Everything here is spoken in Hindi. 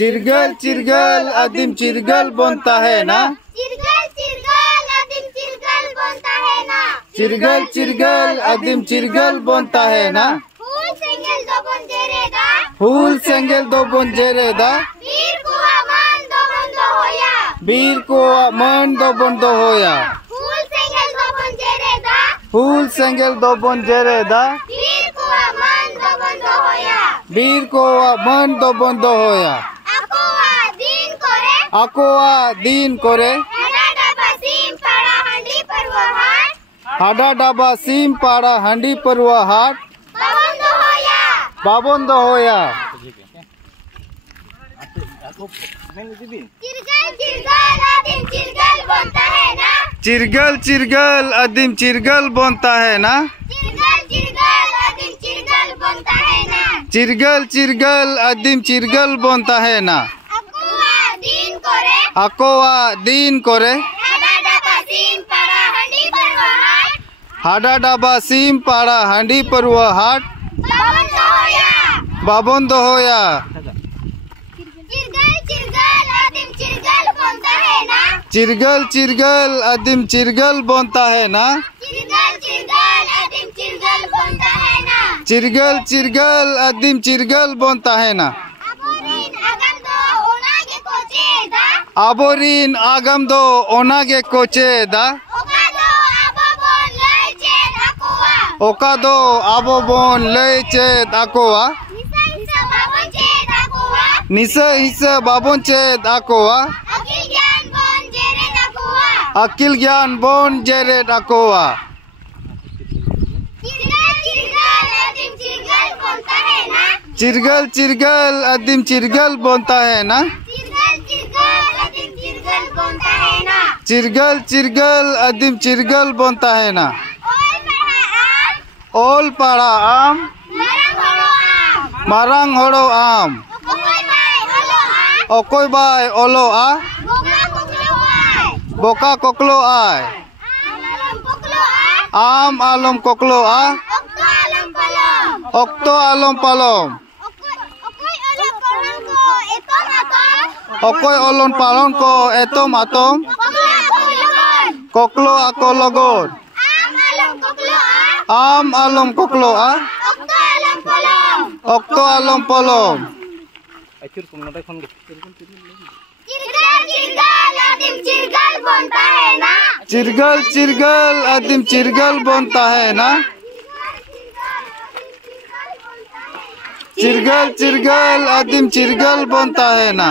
चिरगल चिरगल आदिम चिरगल बनता है ना। चिरगल चिरगल आदिम चिरगल बनता है ना। चिरगल चिरगल आदिम चिरगल बनता है ना। फूल सेंगेल दो बंजेरेदा। फूल सेंगेल दो बंजेरेदा। वीर को अमन दो बंदो होया। वीर को मन दो बंदो होया। फूल सेंगेल दो बंजेरेदा। फूल सेंगेल दो बंजेरेदा। वीर को अमन दो बंदो होया। वीर को मन दो बंदो होया। आकोआ दिन करे। हाडा डाबा सीम पाड़ा हांडी परवा हाट बाबंदो होया। चिरगल चिरगल आदिम चिरगल बनता है ना। चिरगल चिरगल आदिम चिरगल बनता है ना। आकोआ दिन करे। हाडा डाबा सीम पाड़ा हांडी परवा हाट बाबंदो होया। चिरगल चिरगल आदिम चिरगल बनता है ना। चिरगल चिरगल आदिम चिरगल बनता है ना। आबोरीन आगम दो ओनागे कोचे दा। ओका दो आबो बोन लय चेद आकोआ। निसे हिस्से बाबोन चेद आकोआ। अकिल ज्ञान बोन जेरेद आकोआ। चिरगल चिरगल आदिम चिरगल बनता है ना। चिरगल चिरगल आदिम चिरगल बनता है ना। ओल पाड़ा आम मारांग हड़ो आम अकोय बाय ओलो आ बोका कोकलो आय आम आलम कोकलो आ ओक्तो आलम पालम अकोय ओलन पालन को एतम आतम कोकलो आको लगन आम आलम कोकलो आ ओक्तो आलम पलम। चिरगल चिरगल आदिम चिरगल बनता है ना। चिरगल चिरगल आदिम चिरगल बनता है ना।